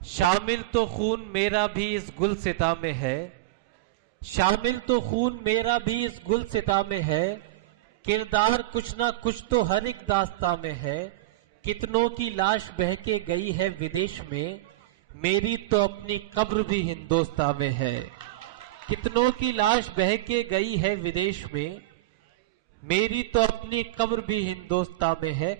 शामिल तो खून मेरा भी इस गुलसिता में है, शामिल तो खून मेरा भी इस गुलसिता में है, किरदार कुछ ना कुछ तो हर एक दास्तां में है, कितनों की लाश बह के गई है विदेश में, मेरी तो अपनी कब्र भी हिंदुस्तान में है। कितनों की लाश बह के गई है विदेश में, मेरी तो अपनी कब्र भी हिंदुस्तान में है।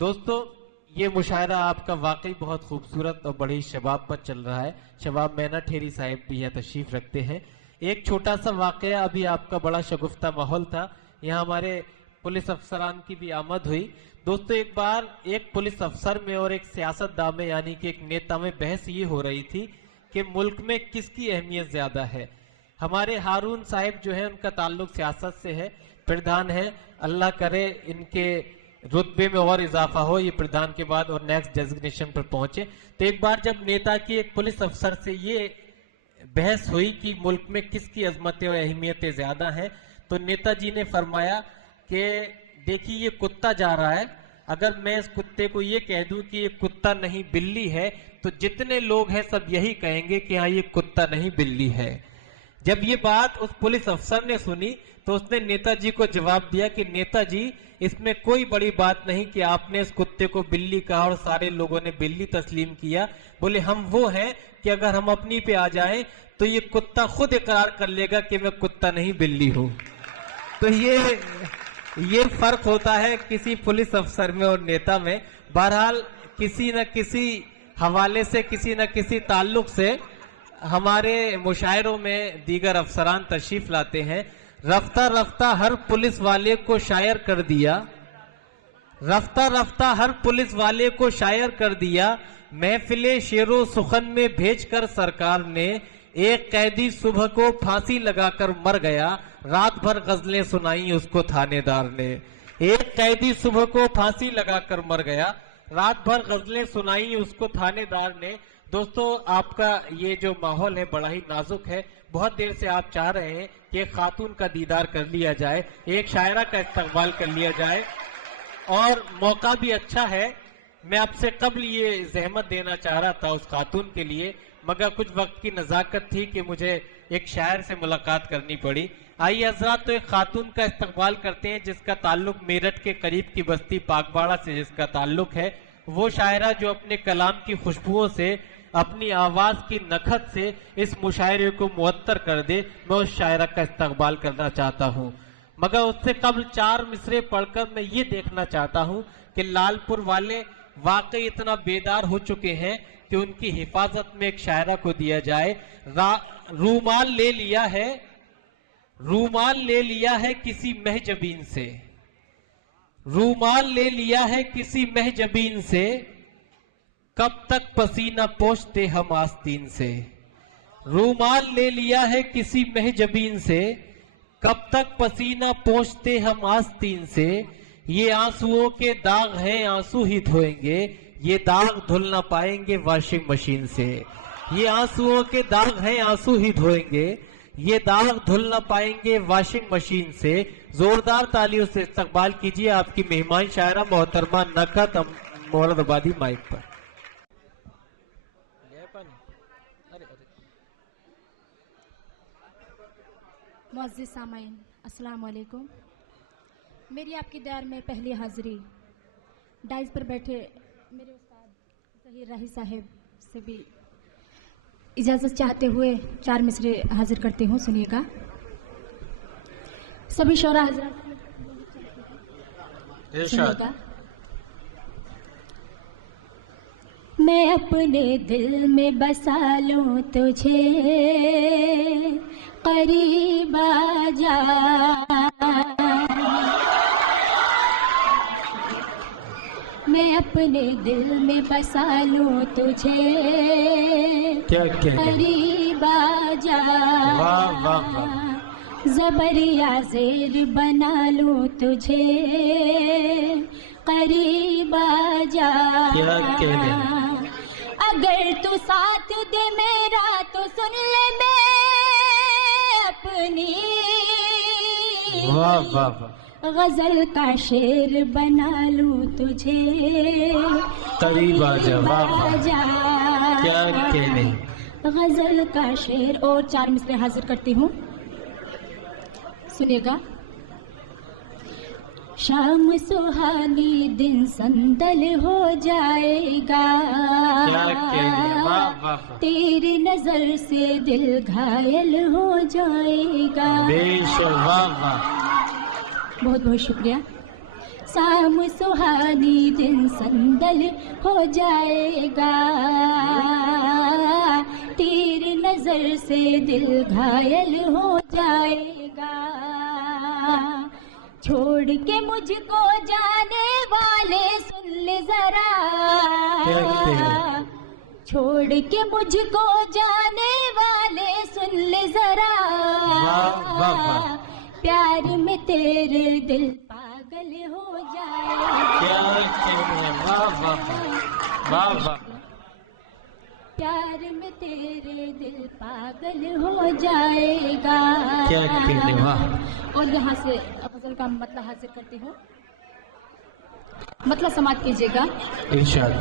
दोस्तों, ये मुशायरा आपका वाकई बहुत खूबसूरत और बड़ी शबाब पर चल रहा है। शबाब मैना ठेरी साहिब भी यह तशरीफ रखते हैं। एक छोटा सा वाकया, अभी आपका बड़ा शगुफ्ता माहौल था, यहाँ हमारे पुलिस अफसरान की भी आमद हुई। दोस्तों, एक बार एक पुलिस अफसर में और एक सियासतदान में यानी कि एक नेता में बहस ये हो रही थी कि मुल्क में किसकी अहमियत ज्यादा है। हमारे हारून साहिब जो है उनका ताल्लुक सियासत से है, प्रधान है, अल्लाह करे इनके रुतबे में और इजाफा हो, ये प्रधान के बाद और नेक्स्ट डेजिग्नेशन पर पहुंचे। तो एक बार जब नेता की एक पुलिस अफसर से ये बहस हुई कि मुल्क में किसकी अजमतें और अहमियतें ज्यादा हैं, तो नेताजी ने फरमाया कि देखिए ये कुत्ता जा रहा है, अगर मैं इस कुत्ते को ये कह दूं कि ये कुत्ता नहीं बिल्ली है, तो जितने लोग हैं सब यही कहेंगे कि हाँ ये कुत्ता नहीं बिल्ली है। जब ये बात उस पुलिस अफसर ने सुनी तो उसने नेताजी को जवाब दिया कि नेताजी, इसमें कोई बड़ी बात नहीं कि आपने इस कुत्ते को बिल्ली कहा और सारे लोगों ने बिल्ली तस्लीम किया। बोले हम वो हैं कि अगर हम अपनी पे आ जाएं तो ये कुत्ता खुद इकरार कर लेगा कि मैं कुत्ता नहीं बिल्ली हूं। तो ये फर्क होता है किसी पुलिस अफसर में और नेता में। बहरहाल किसी न किसी हवाले से, किसी न किसी ताल्लुक से हमारे मुशायरों में दीगर अफसरान तशरीफ लाते हैं। रफ्ता रफ्ता हर पुलिस वाले को शायर कर दिया, रफ्ता रफ्ता हर पुलिस वाले को शायर कर दिया, महफिले शेरो सुखन में भेजकर सरकार ने एक कैदी सुबह को फांसी लगाकर मर गया, रात भर गजलें सुनाई उसको थानेदार ने। एक कैदी सुबह को फांसी लगाकर मर गया, रात भर गजलें सुनाई उसको थानेदार ने। दोस्तों, आपका ये जो माहौल है बड़ा ही नाजुक है। बहुत देर से आप चाह रहे हैं कि एक खातून का दीदार कर लिया जाए, एक शायरा का इस्तकबाल कर लिया जाए, और मौका भी अच्छा है। मैं आपसे कबल ये जहमत देना चाह रहा था उस खातून के लिए, मगर कुछ वक्त की नजाकत थी कि मुझे एक शायर से मुलाकात करनी पड़ी। आइए हजरात, तो एक खातून का इस्तकबाल करते हैं जिसका ताल्लुक मेरठ के करीब की बस्ती पाकबाड़ा से जिसका ताल्लुक है। वो शायरा जो अपने कलाम की खुशबुओं से, अपनी आवाज की नखत से इस मुशायरे को मुअत्तर कर दे, मैं उस शायरा का इस्तकबाल करना चाहता हूँ। मगर उससे कबल 4 मिसरे पढ़कर मैं ये देखना चाहता हूँ कि लालपुर वाले वाकई इतना बेदार हो चुके हैं कि उनकी हिफाजत में एक शायरा को दिया जाए। रूमाल ले लिया है, रूमाल ले लिया है किसी महजबीन से, रूमाल ले लिया है किसी महजबीन से, कब तक पसीना पोंछते हम आस्तीन से। रूमाल ले लिया है किसी महजबीन से, कब तक पसीना पोंछते हम आस्तीन से। ये आंसुओं के दाग हैं, आंसू ही धोएंगे, ये दाग धुल ना पाएंगे वॉशिंग मशीन से। ये आंसुओं के दाग हैं, आंसू ही धोएंगे, ये दाग धुल ना पाएंगे वॉशिंग मशीन से। जोरदार तालियों से इस्तकबाल कीजिए आपकी मेहमान शायरा मोहतरमा नखत मोहम्मदाबादी माइक पर। मुअज़्ज़िज़ सामाईन, अस्सलाम वालेकुम। मेरी आपकी दयार में पहली हाजिरी डाइस पर बैठे मेरे उस्ताद ज़हीर राही साहब से भी इजाज़त चाहते हुए 4 मिसरे हाजिर करती हूँ, सुनिएगा। सभी शौरा हज़रात सुनिएगा। मैं अपने दिल में बसा लूं तुझे, करीब आ जा, मैं अपने दिल में बसा लूं तुझे, करीब आ जा, ज़बरिया ज़ेर बना लूं तुझे, करीब आ जा। अगर तू साथ दे मेरा तो सुन ले मैं अपनी गजल का शेर बना लूं तुझे, करीब आ जा। کیا کہنے. غزل کا شعر اور 4 مصرے حاضر کرتی ہوں، سنیے گا. شام سہانی دن سندل ہو جائے گا، تیری نظر سے دل گھائل ہو جائے گا. بہت بہت شکریہ. شام سہانی دن سندل ہو جائے گا، تیری نظر سے دل گھائل ہو جائے گا. چھوڑ کے مجھ کو جانے والے سن لے ذرا، چھوڑ کے مجھ کو جانے والے سن لے ذرا، پیار میں تیرے دل پاگل ہو جائے گا، پیار میں تیرے دل پاگل ہو جائے گا. اور یہاں سے غزل کا مطلب حاصل کرتی ہوں، مطلب سماعت کیجیے گا. ارشاد.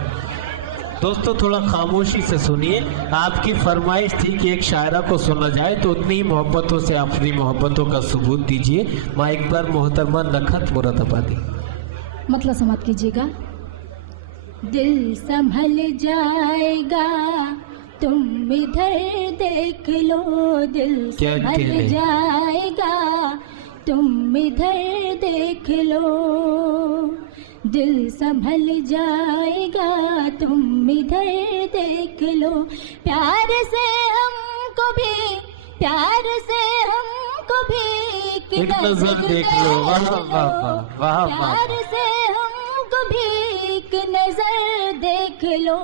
دوستو تھوڑا خاموشی سے سنیے. آپ کی فرمائش تھی کہ ایک شاعرہ کو سنا جائے تو اتنی ہی محبتوں سے اپنی محبتوں کا ثبوت دیجیے. ماں ایک بار محترمہ نکھت مراد آبادی. مطلب سماعت کیجیے گا. دل سنبھل جائے گا تم ادھر دیکھ لو، دل سنبھل جائے گا تم ادھر دیکھ لو، دل سنبھل جائے گا تم ادھر دیکھ لو. پیار سے ہم کو بھی، پیار سے ہم کو بھی ایک نظر دیکھ لو. پیار سے ہم کو بھی ایک نظر دیکھ لو،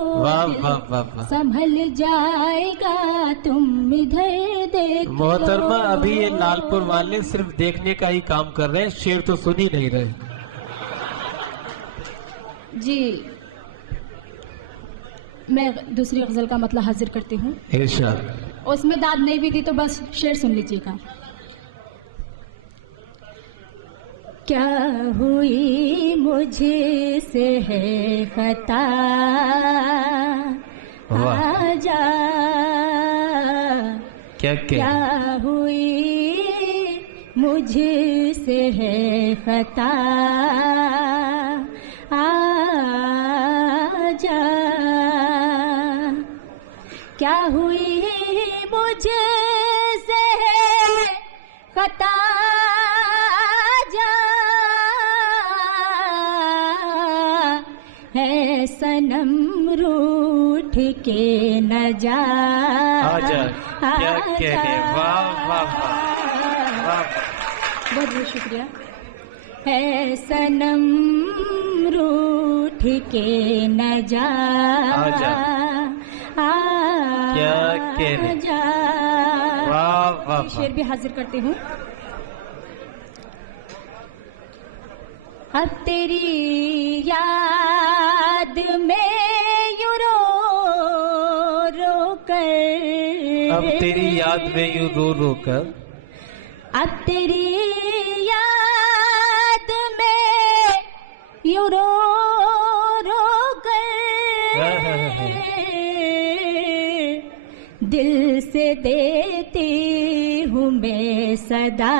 سنبھل جائے گا تم ادھر دیکھ لو. محترمہ ابھی یہ لالپور والے صرف دیکھنے کا ہی کام کر رہے ہیں، شعر تو سن ہی نہیں رہے. جی میں دوسری غزل کا مطلب حاضر کرتی ہوں. ارشاد. اس میں داد نہیں بھی تھی تو بس شعر سن لیجیے گا. کیا ہوئی مجھ سے ہے خطا، آجا کیا ہوئی مجھ سے ہے خطا، آجا کیا ہوئی مجھ سے ہے خطا، ہے سنم روٹھ کے نہ جا. بہت بہت شکریہ. ہے سنم روٹھ کے نہ جا، شعر بھی حاضر کرتی ہوں. اب تیری یاد میں یوں رو رو کر، اب تیری یاد میں یوں رو رو کر، اب تیری یاد میں یوں رو رو کر، دل سے دیتی ہوں میں صدا.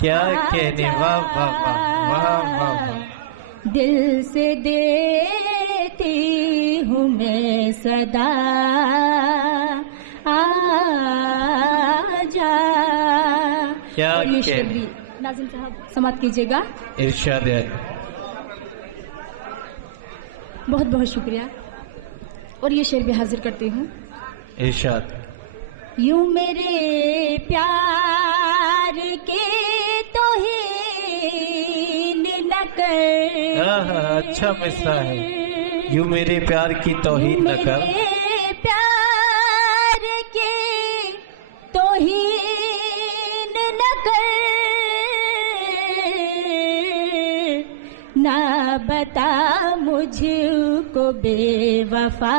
کیا کہنے. دل سے دیتی ہوں میں صدا، آجا. کیا کہنے. ناظم صاحب سماعت کیجیے گا. ارشاد. بہت بہت شکریہ. اور یہ شعر بھی حاضر کرتی ہوں. ارشاد. یوں میرے پیار کے توہین نہ کر. اچھا مصرع ہے. یوں میرے پیار کی توہین نہ کر، پیار کی توہین نہ کر، نہ بتا مجھ کو بے وفا.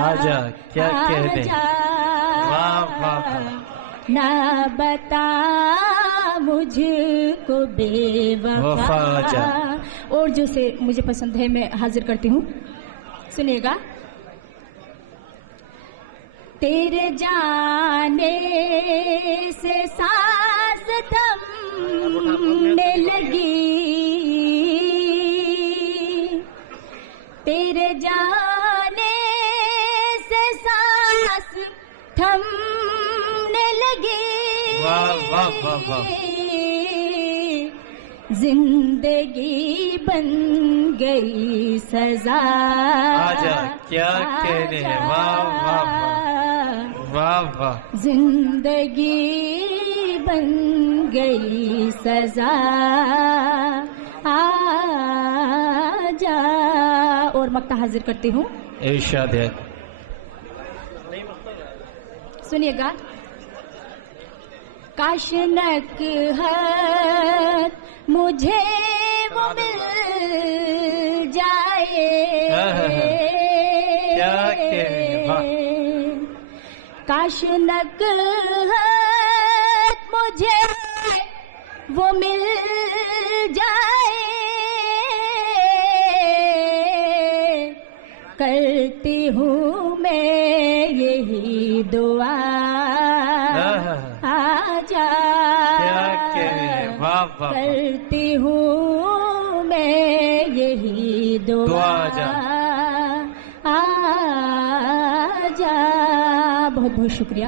آجا کیا کہنے. نہ بتا مجھ کو بے وفا. اور جو سے مجھے پسند ہے میں حاضر کرتی ہوں، سنیے گا. تیرے جانے سے سانس تھمنے لگی، تیرے جانے سے سانس تھمنے لگی، زندگی بن گئی سزا، کیا کہنے ہیں، واہ واہ واہ واہ، زندگی بن گئی سزا، آجا۔ اور مقطع حاضر کرتی ہوں، ارشاد ہے، سنیے گا۔ کاش نکہت مجھے وہ مل جائے، کیا کہنے ہیں، کاش نکہت مجھے وہ مل جائے، کرتی ہوں میں یہی دعا، آجا، کرتی ہوں میں یہی دعا، آجا۔ بہت بہت شکریہ۔